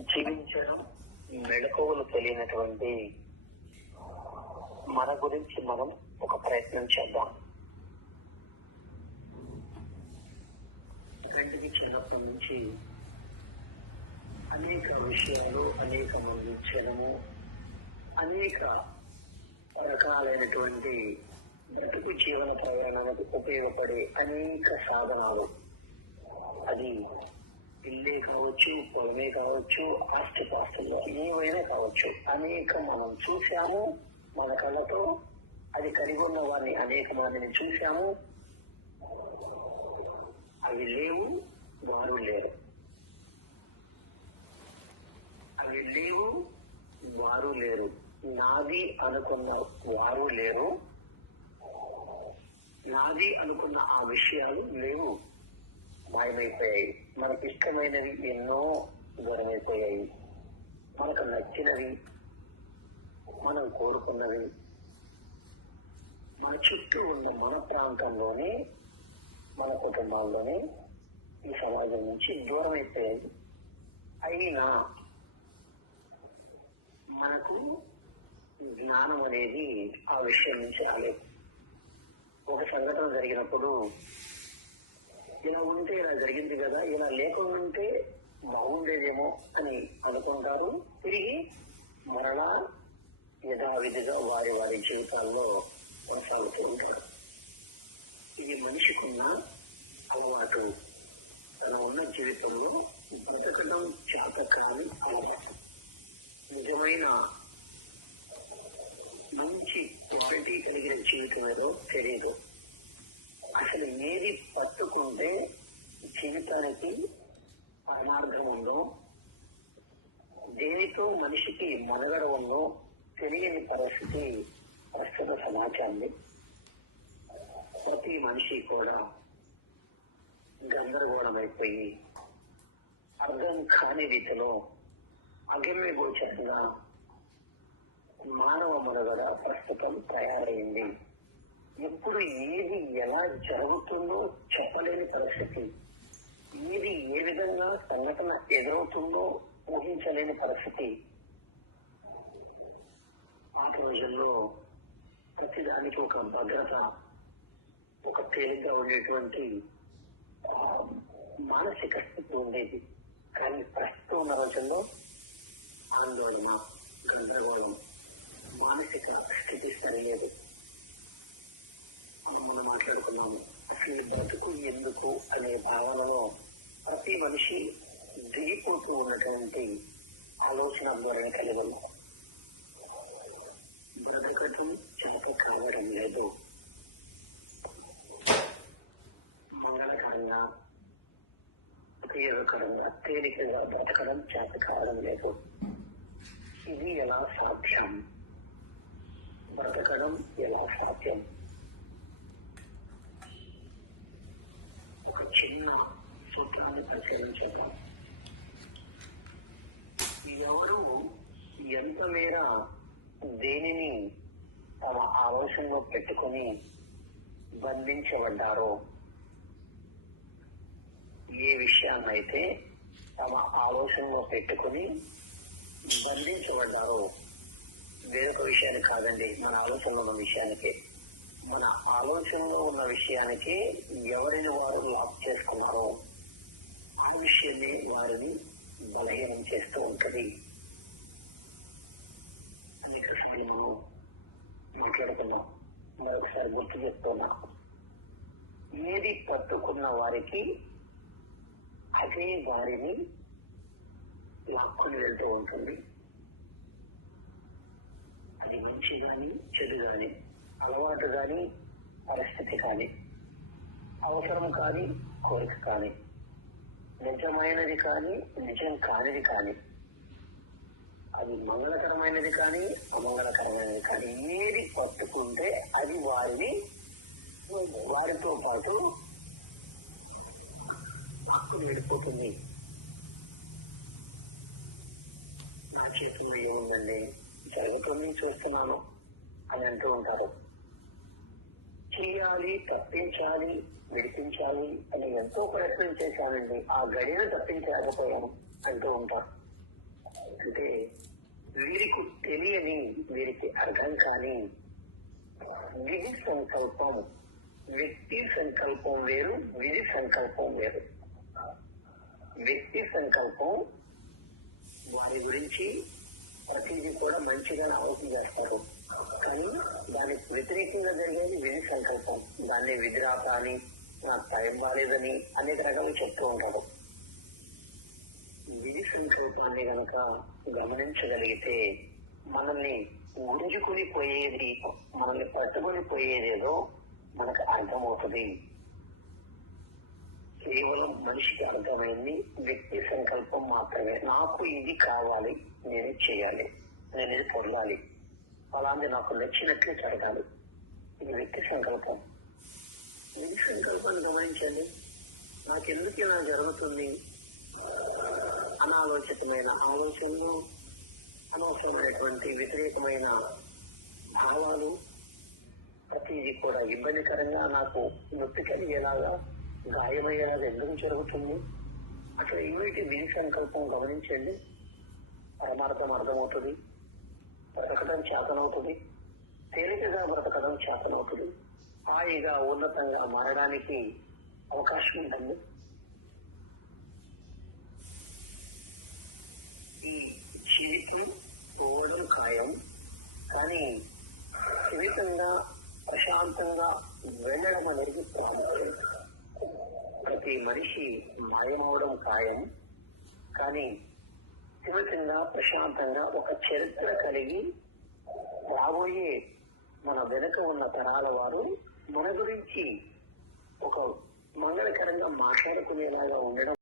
జీవించడం మెళకువలు తెలియనటువంటి మన గురించి మనం ఒక ప్రయత్నం చేద్దాం. కంటికి చిన్నప్పటి నుంచి అనేక విషయాలు అనేక మంది అనేక రకాలైనటువంటి బ్రతుకు జీవన ప్రయాణానికి ఉపయోగపడే అనేక సాధనాలు. అది ఇల్లే కావచ్చు పొలమే కావచ్చు ఆస్తిపాస్తుల్లో ఏవైనా కావచ్చు. అనేక మనం చూశాము మన కళ్ళతో అది కలిగి ఉన్న వారిని అనేక మందిని చూశాము. అవి లేవు వారు లేరు. అవి లేవు వారు లేరు. నాది అనుకున్న వారు లేరు. నాది అనుకున్న ఆ విషయాలు లేవు. మాయమైపోయాయి. మనకి ఇష్టమైనవి ఎన్నో దూరమైపోయాయి. మనకు నచ్చినవి మనం కోరుకున్నవి. మన చుట్టూ ఉన్న మన ప్రాంతంలోనే మన కుటుంబాల్లోనే ఈ సమాజం నుంచి దూరం అయిపోయాయి అయినా మనకు జ్ఞానం అనేది ఆ విషయం నుంచి రాలేదు. ఒక సంఘటన జరిగినప్పుడు ఇలా ఉంటే ఇలా జరిగింది కదా ఇలా లేకుంటే ఉంటే బాగుండేదేమో అని అనుకుంటారు. తిరిగి మరలా యథావిధిగా వారి వారి జీవితాల్లో కొనసాగుతూ ఉంటారు. ఇది మనిషికున్న అలవాటు. తన ఉన్న జీవితంలో బ్రతకడం చేతకాని అలవాటు. నిజమైన మంచి క్వాలిటీ కలిగిన జీవితం ఏదో తెలియదు అసలు ఏది పట్టుకుంటే జీవితానికి అనార్థం ఉందో దేనితో మనిషికి మనుగడ ఉందో తెలియని పరిస్థితి ప్రస్తుత సమాజాన్ని ప్రతి మనిషి కూడా గందరగోళమైపోయి అర్థం కాని రీతిలో అగమ్య గోచరంగా మానవ మనుగడ ప్రస్తుతం తయారైంది. ఎప్పుడు ఏది ఎలా జరుగుతుందో చెప్పలేని పరిస్థితి. ఏది ఏ విధంగా సంఘటన ఎదురవుతుందో ఊహించలేని పరిస్థితి. ఆ రోజుల్లో ప్రతిదానికి ఒక భద్రత ఒక తేలిగ్గా ఉండేటువంటి మానసిక స్థితి ఉండేది. కానీ ప్రస్తుతం ఉన్న రోజుల్లో ఆందోళన గందరగోళం మానసిక స్థితి సరిలేదు. ఉన్నాము అసలు బ్రతుకు ఎందుకు అనే భావనలో ప్రతి మనిషి దిగిపోతూ ఉన్నటువంటి ఆలోచన ధోరణి కలిగి ఉన్నారు బ్రతకటం చేత కావడం లేదు. మంగళకరంగా ఉపయోగకరంగా తేలికగా బ్రతకడం చేత కావడం లేదు. ఇది ఎలా సాధ్యం? బ్రతకడం ఎలా సాధ్యం? చిన్న సూత్రాన్ని పరిశీలించాం ఎవరు ఎంత మేర దేనిని తమ ఆలోచనలో పెట్టుకొని బంధించబడ్డారో ఏ విషయాన్నైతే తమ ఆలోచనలో పెట్టుకొని బంధించబడ్డారో వేరొక విషయాన్ని కాదండి మన ఆలోచనలో ఉన్న విషయానికి. మన ఆలోచనలో ఉన్న విషయానికి ఎవరిని వారు లాక్ చేసుకున్నారో ఆ విషయమే వారిని బలహీనం చేస్తూ ఉంటుంది. అని కృష్ణను మరొకసారి గుర్తు చెప్తున్నా. ఏది పట్టుకున్న వారికి అదే వారిని లాక్కొని వెళ్తూ ఉంటుంది. అది మంచి కానీ చెడు కానీ అలవాటు కానీ పరిస్థితి కానీ అవసరం కానీ కోరిక కానీ నిజమైనది కానీ నిజం కానిది కానీ అది మంగళకరమైనది కానీ అమంగళకరమైనది కానీ ఏది పట్టుకుంటే అది వారిని వారితో పాటు హక్కులు వెళ్ళిపోతుంది నా చేతిలో ఏముందండి? జరుగుతుంది చూస్తున్నాను అని అంటూ ఉంటారు. చేయాలి తప్పించాలి విడిపించాలి అని ఎంతో ప్రయత్నం చేశానండి. ఆ గడిని తప్పించలేకపోయాను అంటూ ఉంటాను అంటే వీరికి తెలియని వీరికి అర్థం కాని విధి సంకల్పం వ్యక్తి సంకల్పం వేరు విధి సంకల్పం వేరు. వ్యక్తి సంకల్పం వారి గురించి ప్రతిదీ కూడా మంచిగా ఆలోచన చేస్తారు. కానీ దానికి వ్యతిరేకంగా జరిగేది విధి సంకల్పం. దాన్ని విధిరాత అని నాకు టైం బాలేదని అనేక రకాలు చెప్తూ ఉంటారు విధి సంకల్పాన్ని గనక గమనించగలిగితే మనల్ని గుంజుకుని పోయేది మనల్ని పట్టుకుని పోయేదేదో మనకు అర్థమవుతుంది. కేవలం మనిషికి అర్థమైంది వ్యక్తి సంకల్పం మాత్రమే. నాకు ఇది కావాలి నేను చేయాలి నేను ఇది పొందాలి. అలానే నాకు నచ్చినట్లే జరగాలి. ఇది వ్యక్తి సంకల్పం. వ్యక్తి సంకల్పాన్ని గమనించండి? నాకు ఎందుకు ఇలా జరుగుతుంది? అనాలోచితమైన ఆలోచనలు అనవసరమైనటువంటి వ్యతిరేకమైన భావాలు ప్రతిదీ కూడా ఇబ్బందికరంగా నాకు నొప్పి కలిగేలాగా గాయమయ్యేలాగా ఎందుకు జరుగుతుంది? అట్లా ఏమిటి విధి సంకల్పం? గమనించండి. పరమార్థం అర్థమవుతుంది. బ్రతకడం చేతనవుతుంది. తేలికగా బ్రతకడం చేతనవుతుంది. హాయిగా ఉన్నతంగా మారడానికి అవకాశం ఉంటుంది ఈ జీవితం పోవడం ఖాయం. కానీ జీవితంగా ప్రశాంతంగా వెళ్ళడం అనేది ప్రాముఖ్యం. ప్రతి మనిషి మాయమవడం ఖాయం. కానీ జీవితంగా ప్రశాంతంగా ఒక చరిత్ర కలిగి రాబోయే మన వెనుక ఉన్న తరాల వారు మన గురించి ఒక మంగళకరంగా మాట్లాడుకునేలాగా ఉండడం